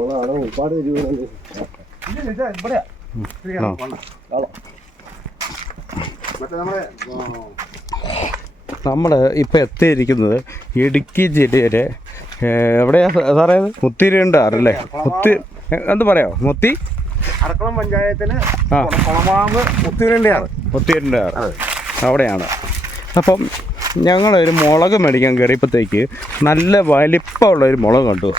ഒരുപാട് നമ്മളെ നമ്മൾ ഇപ്പോൾ എത്തിയിരിക്കുന്നത് ഇടുക്കി ജില്ലയിലെ എവിടെയാ സാറേ? മുത്തിരിണ്ടാറല്ലേ മുത്തി എന്ത് പറയാമോ മുത്തി? അറക്കുളം പഞ്ചായത്തിന് ആ. കുളമാവ് ഒത്തുവരേണ്ടയാണ് മുത്തിരിണ്ടാർ. അവിടെയാണ്. അപ്പം ഞങ്ങളൊരു മുളക് മേടിക്കാൻ കയറിയപ്പോഴത്തേക്ക് നല്ല വലിപ്പമുള്ള ഒരു മുളക് കണ്ടു.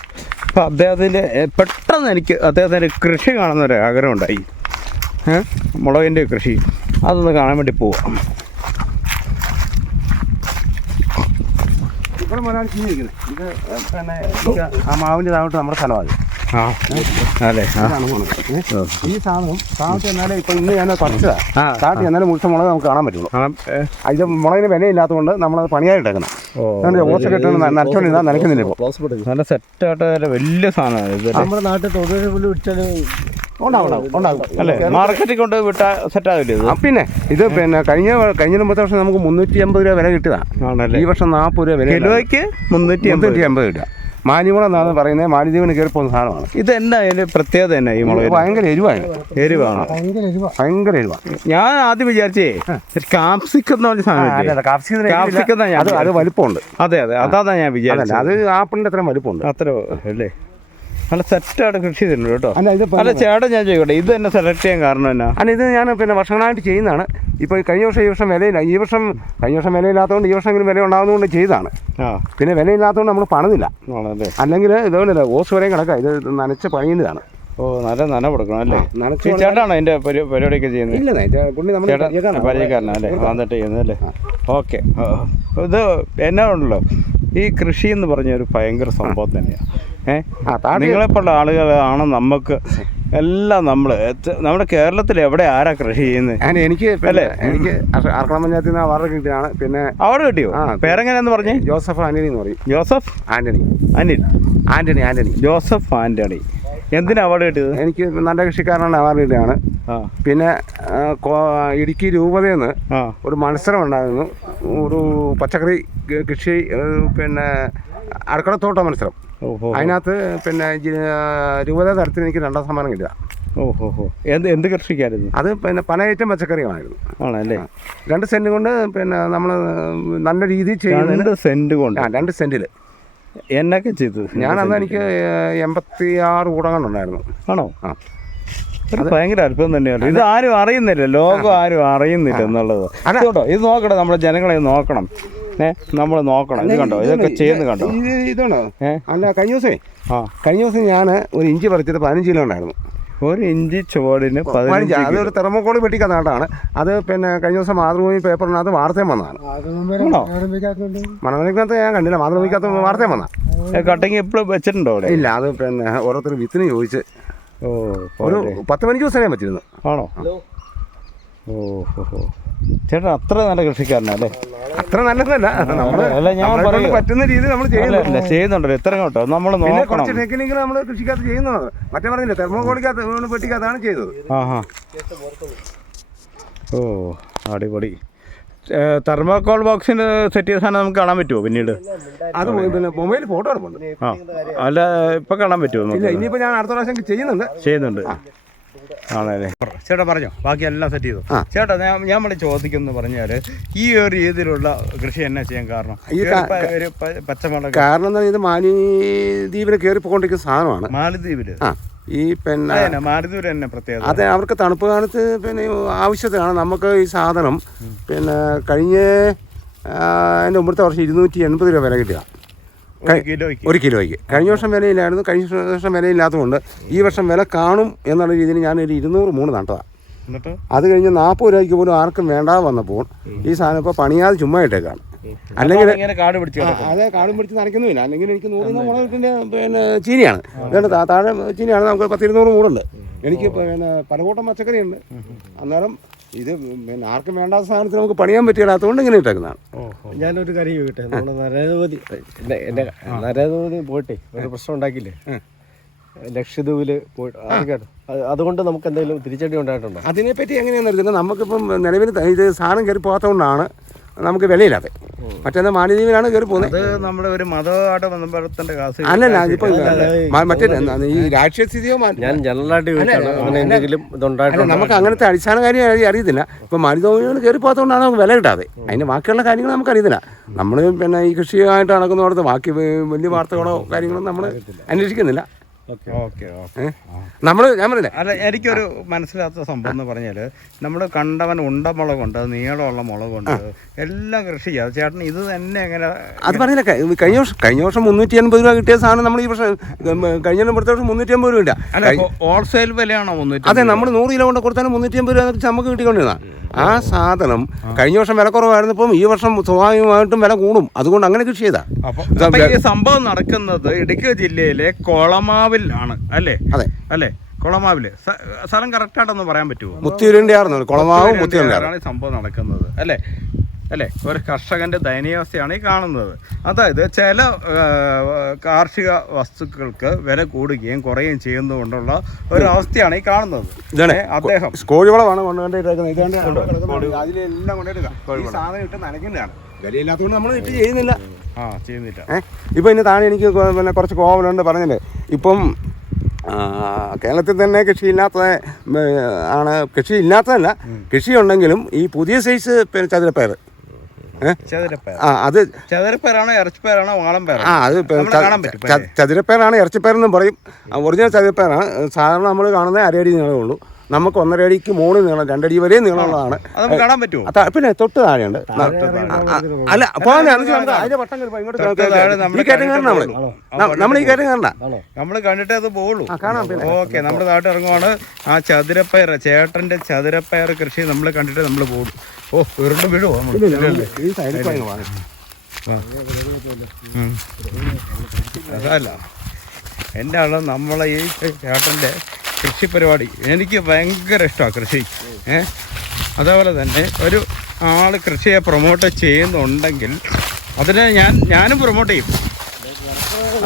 അപ്പോൾ അദ്ദേഹത്തിന്റെ പെട്ടെന്ന് എനിക്ക് അദ്ദേഹത്തിന്റെ കൃഷി കാണുന്ന ഒരു ആഗ്രഹം ഉണ്ടായി. മുളകിന്റെ കൃഷി. അതൊന്ന് കാണാൻ വേണ്ടി പോവാം. ഇവിടെ ചെയ്തിരിക്കുന്നത് ഇത് പിന്നെ ആ മാവിന്റെ താഴോട്ട് നമ്മുടെ സ്ഥലമാണ് ആ അതെ ഈ സാധനം താഴോട്ട് ചെന്നാലേ ഇപ്പൊ ഇന്ന് ഞാൻ പറിച്ചതാ. ആ, എന്നാലും മുഴുത്ത മുളക് നമുക്ക് കാണാൻ പറ്റുള്ളൂ. ഇത് മുളകിന് വിലയില്ലാത്തതുകൊണ്ട് നമ്മളത് പണിയായിട്ടേക്കുന്നത് ഇപ്പോൾ നല്ല സെറ്റായിട്ട് വലിയ സാധനമാണ് നമ്മുടെ നാട്ടിൽ തൊഴിൽ അല്ലേ മാർക്കറ്റിൽ കൊണ്ട് വിട്ടാൽ സെറ്റാകില്ലേ ഇത്? പിന്നെ ഇത് പിന്നെ കഴിഞ്ഞ കഴിഞ്ഞ മുമ്പത്തെ വർഷം നമുക്ക് മുന്നൂറ്റി അമ്പത് രൂപ വില കിട്ടിയതാണ് ഈ വർഷം നാൽപ്പത് രൂപ വില കിലോയ്ക്ക് മുന്നൂറ്റി അമ്പത് മുന്നൂറ്റി അമ്പത് കിട്ടുക മാലിമുളം എന്നാണ് പറയുന്നത്. മാലിദ്വീപിന് കയറി പോകുന്ന സാധനമാണ്. ഇത് എന്നാ അതിന്റെ പ്രത്യേകത എന്നാ ഈ മുളക് ഭയങ്കര എരിവാണ്. എരിവാണ്? ഭയങ്കര എരിവ. ഞാൻ ആദ്യം വിചാരിച്ചേ കാപ്സിക്കം എന്ന് പറഞ്ഞ സാധനം അത് വലുപ്പമുണ്ട്. അതെ അതെ അതാ ഞാൻ വിചാരിച്ചത്. അത് ആപ്പിളിന്റെ അത്രയും വലിപ്പമുണ്ട്. അത്ര അല്ലേ? നല്ല സെറ്റായിട്ട് കൃഷി ചെയ്തിട്ടുണ്ട് കേട്ടോ. അല്ല ചേട്ടൻ ഞാൻ ചോദിക്കട്ടെ ഇത് തന്നെ സെലക്ട് ചെയ്യാൻ കാരണം എന്നാ? അല്ല ഇത് ഞാൻ പിന്നെ വർഷങ്ങളായിട്ട് ചെയ്യുന്നതാണ്. ഇപ്പോൾ കഴിഞ്ഞ വർഷം ഈ വർഷം വിലയില്ല. ഈ വർഷം കഴിഞ്ഞ വർഷം വിലയില്ലാത്തതുകൊണ്ട് ഈ വർഷമെങ്കിലും വില ഉണ്ടാകുന്നതുകൊണ്ട് ചെയ്തതാണ്. ആ. പിന്നെ വിലയില്ലാത്തതുകൊണ്ട് നമ്മൾ പണിതില്ല. അല്ലെങ്കിൽ ഇതുകൊണ്ടല്ല ഓസ് വരെയും കിടക്കാം ഇത് നനച്ച് പണിയുന്നതാണ്. ഓ നല്ല നന കൊടുക്കണം അല്ലേ? നനച്ച് ചേട്ടാണോ അതിന്റെ പരി- പരിപാടിയൊക്കെ ചെയ്യുന്നത്? ഇല്ല പുള്ളി പരിചയക്കാരനല്ലേ വന്നിട്ട് ചെയ്യുന്നത് അല്ലേ? ഓക്കെ. ഇത് എന്നാ ഉണ്ടല്ലോ? ഈ കൃഷി എന്ന് പറഞ്ഞ ഒരു ഭയങ്കര സംഭവം തന്നെയാണ് ഏഹ് നിങ്ങളെപ്പോലുള്ള ആളുകളാണ് നമുക്ക് എല്ലാം നമ്മൾ നമ്മുടെ കേരളത്തിൽ എവിടെ ആരാ കൃഷി ചെയ്യുന്നത് എനിക്ക് എനിക്ക് ആർക്കളം പഞ്ചായത്തിൽ നിന്ന് അവാർഡ് കിട്ടിയതാണ്. പിന്നെ അവിടെ കിട്ടിയോ. പേരെങ്ങനെയാന്ന് പറഞ്ഞു? ജോസഫ് ആന്റണി എന്ന് പറയും. ജോസഫ് ആന്റണി. അനിൽ. ആന്റണി ആന്റണി. ജോസഫ് ആന്റണി. എന്തിനാ അവാർഡ് കിട്ടിയത്? എനിക്ക് നല്ല കൃഷിക്കാരനാണ് അവാർഡ് കിട്ടിയാണ് പിന്നെ ഇടുക്കി രൂപതയെന്ന് ഒരു മത്സരം ഉണ്ടായിരുന്നു. ഒരു പച്ചക്കറി കൃഷി പിന്നെ അടുക്കളത്തോട്ട മത്സരം. ഓഹോ. അതിനകത്ത് പിന്നെ രൂപത തരത്തിൽ എനിക്ക് രണ്ടാം സമ്മാനം കിട്ടുക ഓഹോ എന്ത് എന്ത് കൃഷിക്കായിരുന്നു? അത് പിന്നെ പല ഐറ്റം പച്ചക്കറികളായിരുന്നു. ആണല്ലേ? രണ്ട് സെന്റ് കൊണ്ട് പിന്നെ നമ്മൾ നല്ല രീതിയിൽ ചെയ്യുന്നത് രണ്ട് സെന്റ് കൊണ്ട്. ആ രണ്ട് സെന്റിൽ എന്നൊക്കെ ചെയ്തു ഞാൻ അന്ന് എനിക്ക് എൺപത്തി ആറ് കൂടങ്ങളുണ്ടായിരുന്നു ആണോ? ആ. ഭയങ്കര അത്ഭുതം തന്നെയാണ്. ഇത് ആരും അറിയുന്നില്ല. ലോകം ആരും അറിയുന്നില്ല എന്നുള്ളത്. ഇത് കേട്ടോ ഇത് നോക്കട്ടെ നമ്മുടെ ജനങ്ങളെ നോക്കണം. ഏ നമ്മൾ നോക്കണം. ഇത് കണ്ടോ? ഇതൊക്കെ ചെയ്യുന്നു കണ്ടോ? ഇതാണോ? ഇതുണ്ടോ അല്ല കഴിഞ്ഞ ദിവസമേ ആ. കഴിഞ്ഞ ദിവസം ഞാൻ ഒരു ഇഞ്ചി പറിച്ചിട്ട് പതിനഞ്ച് കിലോ ഉണ്ടായിരുന്നു. ഒരു ഇഞ്ച് ചുവടിന് പതിനഞ്ച് അത് അതൊരു തെർമോക്കോൾ പെട്ടിക്ക നാട്ടാണ് അത് പിന്നെ കഴിഞ്ഞ ദിവസം മാതൃഭൂമി പേപ്പറിനകത്ത് വാർത്തയും വന്നതാണ്. മനോരമയ്ക്കകത്ത് ഞാൻ കണ്ടില്ല. മാതൃഭൂമിക്കകത്ത് വാർത്തയും വന്ന കട്ടിങ് എപ്പോഴും വെച്ചിട്ടുണ്ടോ അവിടെ? ഇല്ല അത് പിന്നെ ഓരോരുത്തർ വിത്തിന് ചോദിച്ച്. ഓ ഒരു. പത്ത് മണിക്ക് ദിവസം ഞാൻ പറ്റിയിരുന്നു ആണോ ഓ ഹോ ഹോ. ചേട്ടൻ അത്ര നല്ല കൃഷിക്കാരനല്ലേ അത്ര നല്ലതല്ല. പറ്റുന്ന രീതിയിൽ നമ്മൾ ചെയ്യുന്നില്ല ചെയ്യുന്നുണ്ട് ഇത്ര ചെയ്യുന്നുണ്ടല്ലോ എത്ര കേട്ടോ നമ്മൾ കുറച്ച് ടെക്നിക്കൽ നമ്മൾ കൃഷിക്കകത്ത് ചെയ്യുന്നത്. മറ്റേ പറഞ്ഞില്ല തെർമോകോളിക്കകത്ത് പെട്ടിക്കകത്താണ് ചെയ്തത്. ഓ അടിപൊളി. തെർമോകോൾ ബോക്സിന് സെറ്റ് ചെയ്ത സാധനം നമുക്ക് കാണാൻ പറ്റുമോ പിന്നീട്? അത് പിന്നെ മൊബൈൽ ഫോട്ടോ ആ അല്ല ഇപ്പൊ കാണാൻ പറ്റുമോ ഇനിയിപ്പോ ഞാൻ അടുത്ത പ്രാവശ്യം ചെയ്യുന്നുണ്ട്. ചെയ്യുന്നുണ്ട്. ആണല്ലേ? ചേട്ടാ പറഞ്ഞോ ബാക്കി എല്ലാം സെറ്റ് ചെയ്തു. ചേട്ടാ ഞാൻ ഞാൻ വേണ്ടി ചോദിക്കുന്നു പറഞ്ഞാൽ ഈ ഒരു രീതിയിലുള്ള കൃഷി എന്നാ ചെയ്യാൻ കാരണം? ഈ പച്ചമുളക്. കാരണം എന്താ ഇത് മാലിദ്വീപിന് കയറി പോകൊണ്ടിരിക്കുന്ന സാധനമാണ്. മാലിദ്വീപിൽ? ഈ പിന്നെ മാലിദ്വീപ് തന്നെ പ്രത്യേകത. അതെ അവർക്ക് തണുപ്പ് കാലത്ത് പിന്നെ ആവശ്യത്തിനാണ്. നമുക്ക് ഈ സാധനം പിന്നെ കഴിഞ്ഞ അതിന്റെ മുമ്പത്തെ വർഷം ഇരുന്നൂറ്റി എൺപത് രൂപ വില കിട്ടുക. ഒരു കിലോയ്ക്ക്. കഴിഞ്ഞ വർഷം വിലയില്ലായിരുന്നു കഴിഞ്ഞ വർഷം വിലയില്ലാത്തതുകൊണ്ട് ഈ വർഷം വില കാണും എന്നുള്ള രീതിയിൽ ഞാനൊരു ഇരുന്നൂറ് മൂന്ന് നട്ടതാണ് അത് കഴിഞ്ഞ് നാൽപ്പത് രൂപയ്ക്ക് പോലും ആർക്കും വേണ്ടാതെ വന്നപ്പോൾ ഈ സാധനം ഇപ്പോൾ പണിയാതെ ചുമ്മാ ഇട്ടേക്കാണ്. അല്ലെങ്കിൽ അതെ കാടും പിടിച്ച് നനയ്ക്കുന്നുമില്ല. അല്ലെങ്കിൽ എനിക്ക് നൂറ് മുളകിട്ടിന്റെ പിന്നെ ചീനിയാണ്. അതുകൊണ്ട് താഴെ ചീനിയാണ് നമുക്ക് പത്തിരുന്നൂറ് മൂടുണ്ട്. എനിക്ക് പിന്നെ പലകൂട്ടം പച്ചക്കറി ഉണ്ട് അന്നേരം ഇത് പിന്നെ ആർക്കും വേണ്ടാത്ത സാധനത്തിന് നമുക്ക് പണിയാൻ പറ്റില്ല അതുകൊണ്ട് ഇങ്ങനെ ഇട്ടേക്കുന്നതാണ്. ഞാനൊരു കാര്യം ചോദിക്കട്ടെ? നമ്മുടെ നരേന്ദ്രമോദി എന്റെ നരേന്ദ്രമോദി പോയിട്ടേ ഒരു പ്രശ്നം ഉണ്ടാക്കില്ലേ ലക്ഷദ്വീപിൽ പോയിട്ട് അതുകൊണ്ട് നമുക്ക് എന്തെങ്കിലും തിരിച്ചടി ഉണ്ടായിട്ടുണ്ടോ? അതിനെപ്പറ്റി എങ്ങനെയാണെന്ന് അറിയത്തില്ല. നമുക്കിപ്പം നിലവിൽ ഇത് സാധനം കയറി പോകാത്തതുകൊണ്ടാണ് നമുക്ക് വിലയില്ലാതെ മറ്റേന്ന് മാലിദ്വീപിലാണ് കയറി പോകുന്നത് അത് നമ്മുടെ ഒരു മതമായിട്ട് ബന്ധപ്പെടുത്തേണ്ട കാസ് അല്ലല്ല മറ്റേ ഈ രാഷ്ട്രീയ സ്ഥിതിയോ ഞാൻ ജനറലായിട്ട് നമുക്ക് അങ്ങനത്തെ അടിസ്ഥാന കാര്യം അറി- അറിയത്തില്ല. ഇപ്പൊ മാലിദ്വീപികൾ കയറി പോകാത്തതുകൊണ്ടാണ് നമുക്ക് വില കിട്ടാതെ. അതിന് ബാക്കിയുള്ള കാര്യങ്ങൾ നമുക്ക് അറിയത്തില്ല നമ്മൾ പിന്നെ ഈ കൃഷിയായിട്ട് നടക്കുന്നവർക്ക് ബാക്കി വലിയ വാർത്തകളോ കാര്യങ്ങളോ നമ്മൾ അന്വേഷിക്കുന്നില്ല. ഓക്കെ. ഓക്കെ നമ്മൾ ഞാൻ പറഞ്ഞില്ലേ? അല്ല എനിക്കൊരു മനസ്സിലാത്ത സംഭവം എന്ന് പറഞ്ഞാൽ നമ്മൾ കണ്ടവൻ ഉണ്ട ഉണ്ടമുളകുണ്ട് നീളമുള്ള മുളകുണ്ട് എല്ലാം കൃഷി ചെയ്യാം. ചേട്ടൻ ഇത് തന്നെ എങ്ങനെ അത് പറഞ്ഞില്ല കഴിഞ്ഞ വർഷം കഴിഞ്ഞ വർഷം മുന്നൂറ്റി അൻപത് രൂപ കിട്ടിയ സാധനം നമ്മൾ ഈ വർഷം കഴിഞ്ഞ അടുത്ത വർഷം മുന്നൂറ്റി അമ്പത് രൂപ ഹോൾസെയിൽ വിലയാണോ മുന്നൂറ്റി അതെ നമ്മൾ നൂറ് കിലോ കൊണ്ട് കൊടുത്താലും മുന്നൂറ്റി അമ്പത് രൂപ നമുക്ക് കിട്ടിക്കൊണ്ടിരുന്ന ആ സാധനം കഴിഞ്ഞ വർഷം വില കുറവായിരുന്നു കുറവായിരുന്നപ്പം ഈ വർഷം സ്വാഭാവികമായിട്ടും വില കൂടും. അതുകൊണ്ട് അങ്ങനെ കൃഷി ചെയ്താ. സംഭവം നടക്കുന്നത് ഇടുക്കി ജില്ലയിലെ കൊളമാവിലാണ് അല്ലേ? അതെ. അല്ലേ? കുളമാവിൽ സ്ഥലം കറക്റ്റായിട്ടൊന്ന് പറയാൻ പറ്റുമോ? ആർന്നു കുളമാവും ഈ സംഭവം നടക്കുന്നത് അല്ലേ? അല്ലേ? ഒരു കർഷകന്റെ ദയനീയാവസ്ഥയാണ് ഈ കാണുന്നത്. അതായത് ചില കാർഷിക വസ്തുക്കൾക്ക് വില കൂടുകയും കുറയുകയും ചെയ്യുന്നതുകൊണ്ടുള്ള ഒരു അവസ്ഥയാണ് ഈ കാണുന്നത്. അദ്ദേഹം. കോഴിവളമാണ് അവിടെ കിടക്കുന്നുണ്ട്. അതിലെല്ലാം കൊണ്ടിടുക സാധനം ഇട്ട് നനയ്ക്കുന്നതാണ്. വിലയില്ലാത്തതുകൊണ്ട് നമ്മൾ ഇട്ട് ചെയ്യുന്നില്ല. ആ ചെയ്യുന്നില്ല. ഏഹ് ഇപ്പം ഇനി താഴെ എനിക്ക് പിന്നെ കുറച്ച് കോവലുണ്ട് പറഞ്ഞില്ലേ? ഇപ്പം കേരളത്തിൽ തന്നെ കൃഷിയില്ലാത്ത ഇല്ലാത്ത ആണ്. കൃഷി ഇല്ലാത്തതല്ല കൃഷിയുണ്ടെങ്കിലും ഈ പുതിയ സൈസ് ചതുരപ്പയർ ആ അത് ചതുരപ്പയറാണോ ഇറച്ചിപ്പയറാണോ വാളം ആ അത് ഇപ്പം നമ്മൾ ച- കാണാൻ പറ്റും ച- ചതുരപ്പയറാണ് പറയും. ഒറിജിനൽ ചതുരപ്പയറാണ്. സാധാരണ നമ്മൾ കാണുന്നത് അരയടി നീളമുള്ളൂ നമുക്ക് ഒന്നര അടിക്ക് മൂന്ന് നീളം രണ്ടടി വരെ നീളമുള്ളതാണ്. കാണാൻ പറ്റുമോ? പിന്നെ തൊട്ട് താഴെയുണ്ട്. അല്ല അപ്പൊ അതിന്റെ വട്ടം ഇങ്ങോട്ട് ഈ കാര്യം കാരണം നമ്മൾ നമ്മൾ ഈ കാര്യം കയറണ്ട നമ്മൾ കണ്ടിട്ടേ അത് പോവുള്ളൂ. ഓക്കെ നമ്മുടെ നാട്ടിൽ ഇറങ്ങുവാണ്. ആ ചതുരപ്പയർ ചേട്ടന്റെ ചതുരപ്പയർ കൃഷി നമ്മൾ കണ്ടിട്ട് നമ്മൾ പോകും ഓ ഉരുണ്ട് വീഴുവോ. അതല്ല. എന്റെ ആൾ നമ്മളെ ഈ ചേട്ടന്റെ കൃഷി പരിപാടി എനിക്ക് ഭയങ്കര ഇഷ്ടമാണ് കൃഷി. ഏ? അതേപോലെ തന്നെ ഒരു ആൾ കൃഷിയെ പ്രൊമോട്ട് ചെയ്യുന്നുണ്ടെങ്കിൽ അതിനെ ഞാൻ ഞാനും പ്രൊമോട്ട് ചെയ്യും.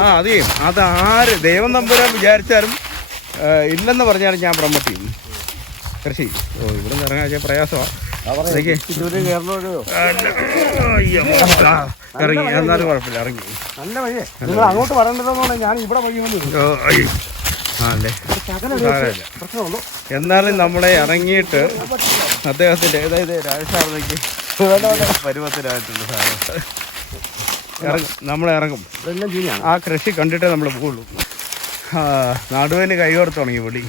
ആ അത് ചെയ്യും. അത് ആര് ദൈവം നമ്പുരാൻ വിചാരിച്ചാലും ഇല്ലെന്ന് പറഞ്ഞാലും ഞാൻ പ്രൊമോട്ട് ചെയ്യും. കൃഷി. ഓ ഇവിടെ നിന്ന് ഇറങ്ങാൻ പ്രയാസമാണ് ഇറങ്ങി. എന്നാലും കുഴപ്പമില്ല. ഇറങ്ങി. അങ്ങോട്ട് വരേണ്ടതെന്നാണ് ഞാൻ ഇവിടെ വഴി എന്നാലും നമ്മളെ ഇറങ്ങിയിട്ട് അദ്ദേഹത്തിന്റെ പരുവത്തിലായിട്ടുണ്ട് സാധനം ഇറങ്ങും നമ്മൾ ആ കൃഷി കണ്ടിട്ടേ നമ്മൾ പോകുള്ളൂ നടുവിന് കൈകോർത്ത് തുടങ്ങി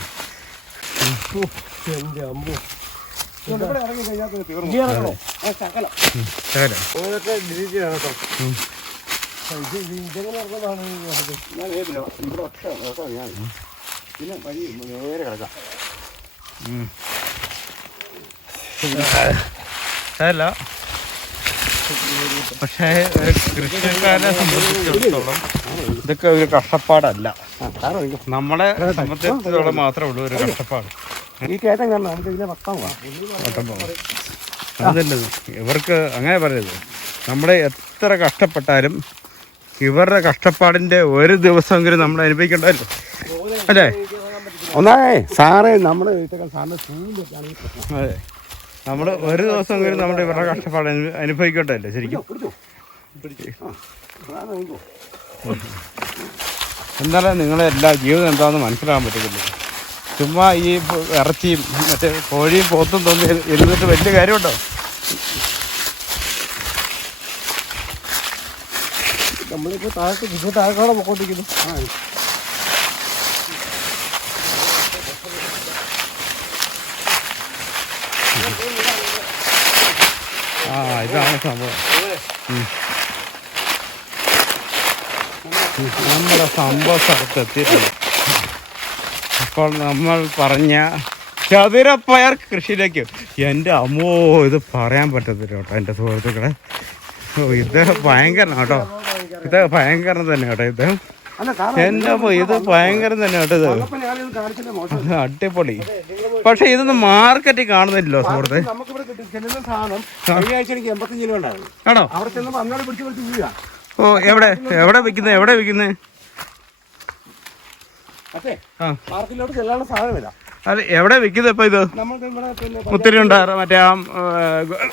ആ, ശകലം. പിന്നെ വഴി നേരെ കിടക്കാം. ഉം. അതല്ല. പക്ഷേ ഒരു കൃഷിക്കാരെ സംബന്ധിച്ചിടത്തോളം ഇതൊക്കെ ഒരു കഷ്ടപ്പാടല്ല. നമ്മളെ സംബന്ധിച്ചിടത്തോളം മാത്രമേ ഉള്ളൂ ഒരു കഷ്ടപ്പാട്. ഈ കയറ്റം കാരണം നമുക്ക് ഇതിനെ വട്ടാം അതല്ലത്. ഇവർക്ക് അങ്ങനെ പറയരുത്. നമ്മളെ എത്ര കഷ്ടപ്പെട്ടാലും ഇവരുടെ കഷ്ടപ്പാടിന്റെ ഒരു ദിവസമെങ്കിലും നമ്മൾ അനുഭവിക്കണ്ടല്ലോ അല്ലേ? ഒന്നാമേ സാറേ ചൂലൊക്കെയാണ് ഈ പ്രശ്നം. അതെ. നമ്മൾ ഒരു ദിവസമെങ്കിലും നമ്മുടെ ഇവരുടെ കഷ്ടപ്പാട് അനുഭവിക്കട്ടെ അല്ലേ ശരിക്കും? എന്തായാലും നോക്കൂ. എന്നാലും നിങ്ങളെ എല്ലാ ജീവിതം എന്താണെന്ന് മനസ്സിലാകാൻ പറ്റത്തില്ല. ചുമ്മാ ഈ ഇറച്ചിയും മറ്റേ കോഴിയും പോത്തും തോന്നി ഇരുന്നിട്ട് വലിയ കാര്യമുണ്ടോ? നമ്മളിപ്പോ താഴത്ത് താഴെക്കാളെ ആ നമ്മുടെ സംഭവ സ്ഥലത്ത് എത്തിയിട്ടുണ്ട്. അപ്പോൾ നമ്മൾ പറഞ്ഞ ചതുരപ്പയർ കൃഷിയിലേക്ക്. എന്റെ അമ്മോ ഇത് പറയാൻ പറ്റത്തില്ല കേട്ടോ എന്റെ സുഹൃത്തുക്കളെ. ഇത് ഭയങ്കരനാണ് കേട്ടോ. ഇത് ഭയങ്കരം തന്നെ കേട്ടോ ഇദ്ദേഹം. അമ്മോ ഇത് ഭയങ്കരം തന്നെ കേട്ടോ ഇത്. അടിപൊളി. പക്ഷെ ഇതൊന്നും മാർക്കറ്റിൽ കാണുന്നില്ലല്ലോ സുഹൃത്തെ. ആണോ? ഓ എവിടെ? എവിടെ വിൽക്കുന്നത് എവിടെ വിൽക്കുന്നത് അല്ല എവിടെ വിൽക്കുന്നത് ഇപ്പൊ ഇത്? മുത്തരി ഉണ്ടാറ് മറ്റേ ആ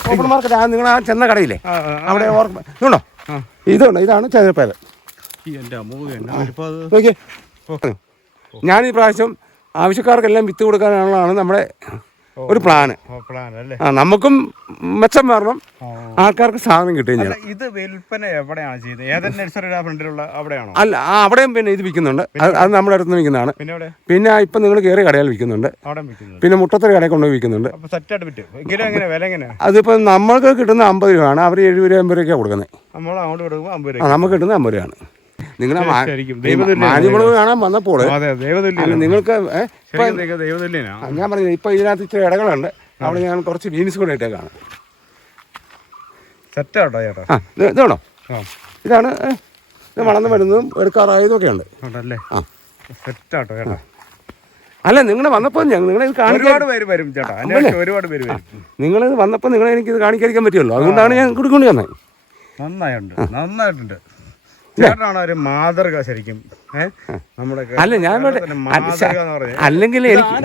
സൂപ്പർ മാർക്കറ്റ് നിങ്ങൾ ആ ചെന്ന കടയില്ലേ? അവിടെ ഓർമ്മ ഇതുണ്ടോ? ഇതാണ് ചെറുപ്പേര് നോക്കിയേ. ഞാൻ ഈ പ്രാവശ്യം ആവശ്യക്കാർക്കെല്ലാം വിത്ത് കൊടുക്കാനുള്ളതാണ് നമ്മുടെ ഒരു പ്ലാന്. ആ നമുക്കും മെച്ചം വരണം. ആൾക്കാർക്ക് സാധനം കിട്ടുകയും അല്ല ചെയ്യണം. ഇത് വിൽപ്പന എവിടെയാണ് നഴ്സറിയുടെ ഫ്രണ്ടിലുള്ള അവിടെയാണോ? അല്ല ആ അവിടെയും പിന്നെ ഇത് വിൽക്കുന്നുണ്ട്. അത് നമ്മുടെ അടുത്ത് വിൽക്കുന്നതാണ്. പിന്നെ ഇപ്പൊ നിങ്ങൾ കയറി കടയിൽ വിൽക്കുന്നുണ്ട്. പിന്നെ മുട്ടത്തൊരു കടയിൽ കൊണ്ടുപോയി വിൽക്കുന്നുണ്ട്. അതിപ്പോൾ നമ്മൾക്ക് കിട്ടുന്ന അമ്പത് രൂപയാണ്. അവർ എഴുപത് രൂപ അമ്പത് രൂപയ്ക്കാണ് കൊടുക്കുന്നത്. നമുക്ക് കിട്ടുന്ന അമ്പത് രൂപയാണ്. നിങ്ങളുടെ മാന്യമുളക് കാണാൻ വന്നപ്പോൾ നിങ്ങൾക്ക് ഞാൻ പറഞ്ഞു ഇപ്പൊ ഇതിനകത്ത് ഇച്ചിരി ഇടകളുണ്ട്. അവിടെ ഞാൻ കുറച്ച് ബീൻസ് കൂടെ ഇട്ടേക്കാണ് ആ ഇത് ഇതാണോ? ഇതാണ് ഇത് വളർന്ന് വരുന്നതും എടുക്കാറായതും ഒക്കെ ഉണ്ട് ആ. സെറ്റാട്ടോ ചേട്ടാ. അല്ല നിങ്ങൾ വന്നപ്പോൾ ഞങ്ങൾ നിങ്ങളെ ഇത് ഒരുപാട് പേര് വരും ചേട്ടാ. ഒരുപാട് പേര് വരും. നിങ്ങൾ വന്നപ്പോൾ നിങ്ങളെ ഇത് കാണിക്കാതിരിക്കാൻ പറ്റുമല്ലോ അതുകൊണ്ടാണ് ഞാൻ കൊടുക്കൊണ്ട് വന്നത് നന്നായിട്ടുണ്ട് നന്നായിട്ടുണ്ട്. ചേട്ടനാണ് ഒരു മാതൃക ശരിക്കും നമ്മുടെ അല്ല ഞാൻ അല്ലെങ്കിൽ എനിക്ക്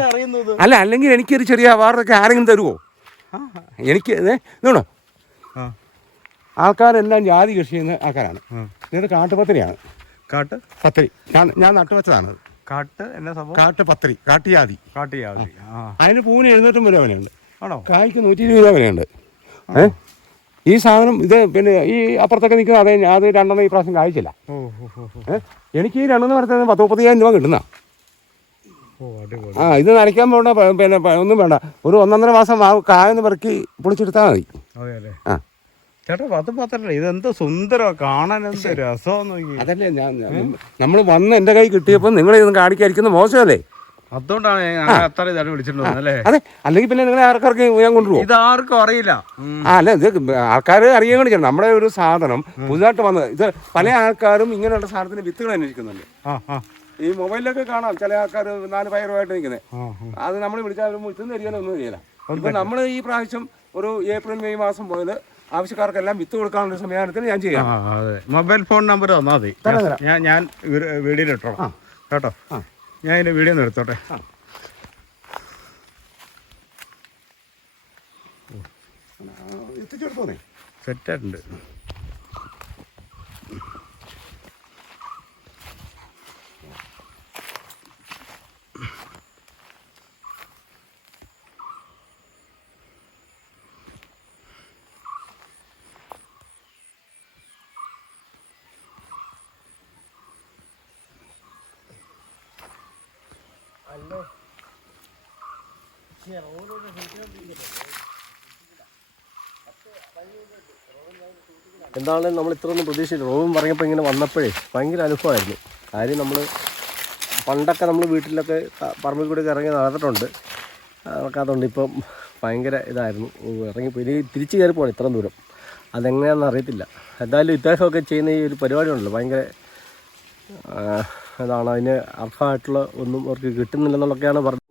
അല്ല അല്ലെങ്കിൽ എനിക്കൊരു ചെറിയ അവാർഡൊക്കെ ആരെങ്കിലും തരുമോ എനിക്ക് ഇതാണോ ആൾക്കാരെല്ലാം ജാതി കൃഷി ചെയ്യുന്ന ആൾക്കാരാണ്. നിങ്ങളുടെ ഇത് കാട്ടുപത്രിയാണ് കാട്ട്? പത്രി ഞാൻ ഞാൻ നട്ടുവച്ചതാണ് കാട്ട് എന്നാ സംഭവം? കാട്ടുപത്രി കാട്ടുജാതി. കാട്ടിയാതി ആ. അതിന് പൂവിന് എഴുന്നൂറ്റമ്പത് രൂപ വിലയുണ്ട്. ആണോ? കായ്ക്ക് നൂറ്റി ഇരുപത് രൂപ വിലയുണ്ട്. ഏ? ഈ സാധനം ഇത് പിന്നെ ഈ അപ്പുറത്തൊക്കെ നിൽക്കുന്ന അതേ അത് രണ്ടെണ്ണം ഈ പ്രാവശ്യം. ഏ? എനിക്ക് ഈ രണ്ടെന്ന് പറഞ്ഞാൽ പത്ത് മുപ്പത്തയ്യായിരം രൂപ കിട്ടുന്ന ആ ഇത് നനയ്ക്കാൻ പോകണ്ട പിന്നെ ഒന്നും വേണ്ട. ഒരു ഒന്നൊന്നര മാസം കായെന്ന് പെറുക്കി പൊളിച്ചെടുത്താൽ മതി. ആ. ചേട്ടാ പത്ത് പത്തല്ലേ ഇതെന്തോ സുന്ദരം കാണാൻ എന്ത് രസം നോക്കി അതല്ലേ ഞാൻ നമ്മൾ വന്ന് എന്റെ കൈ കിട്ടിയപ്പോൾ നിങ്ങൾ ഇതൊന്നും കാണിക്കാതിരിക്കുന്നത് മോശമല്ലേ? അതുകൊണ്ടാണ് അത്ര അതെ. അല്ലെങ്കിൽ പിന്നെ നിങ്ങളെ ആൾക്കാർക്ക് ഞാൻ കൊണ്ടുപോകും ഇത് ആർക്കും അറിയില്ല ആ അല്ല ഇത് ആൾക്കാർ അറിയാൻ വേണ്ടി നമ്മുടെ ഒരു സാധനം പുതുതായിട്ട് വന്നത്. ഇത് പല ആൾക്കാരും ഇങ്ങനെയുള്ള സാധനത്തിന് വിത്തുകൾ അന്വേഷിക്കുന്നുണ്ട്. ഈ മൊബൈലിലൊക്കെ കാണാം. ചില ആൾക്കാർ നാല് പയറുമായിട്ട് നിൽക്കുന്നത്. അത് നമ്മൾ വിളിച്ചാൽ മുറ്റും തരികയോ ഒന്നും ചെയ്യില്ല ഇപ്പൊ നമ്മൾ ഈ പ്രാവശ്യം ഒരു ഏപ്രിൽ മെയ് മാസം മുതൽ ആവശ്യക്കാർക്കെല്ലാം വിത്ത് കൊടുക്കാനുള്ള സംവിധാനത്തിന് ഞാൻ ചെയ്യാം. അതെ. മൊബൈൽ ഫോൺ നമ്പർ തന്നാൽ മതി. ഞാൻ വീഡിയോയിൽ കേട്ടോ? ആ. ഞാൻ അതിന്റെ വീഡിയോ ഒന്ന് എടുത്തോട്ടെ. എത്തിച്ചെടുത്തോന്നേ സെറ്റായിട്ടുണ്ട് എന്താണ് നമ്മൾ ഇത്രയൊന്നും പ്രതീക്ഷിച്ചില്ല. റോവും പറഞ്ഞപ്പോൾ ഇങ്ങനെ വന്നപ്പോഴേ ഭയങ്കര അനുഭവമായിരുന്നു. കാര്യം നമ്മൾ പണ്ടൊക്കെ നമ്മൾ വീട്ടിലൊക്കെ പറമ്പിൽ കൂടെ ഇറങ്ങി നടന്നിട്ടുണ്ട്. നടക്കാത്തതുകൊണ്ട് ഇപ്പം ഭയങ്കര ഇതായിരുന്നു. ഇറങ്ങി ഇറങ്ങിപ്പോയി ഇനി തിരിച്ച് കയറി പോകണം ഇത്രയും ദൂരം. അതെങ്ങനെയാണെന്ന് അറിയത്തില്ല. എന്തായാലും ഇദ്ദേഹമൊക്കെ ചെയ്യുന്ന ഈ ഒരു പരിപാടി ഉണ്ടല്ലോ ഭയങ്കര അതാണ് അതിന് അർഹമായിട്ടുള്ള ഒന്നും അവർക്ക് കിട്ടുന്നില്ലെന്നുള്ളതൊക്കെയാണ് പറഞ്ഞത്.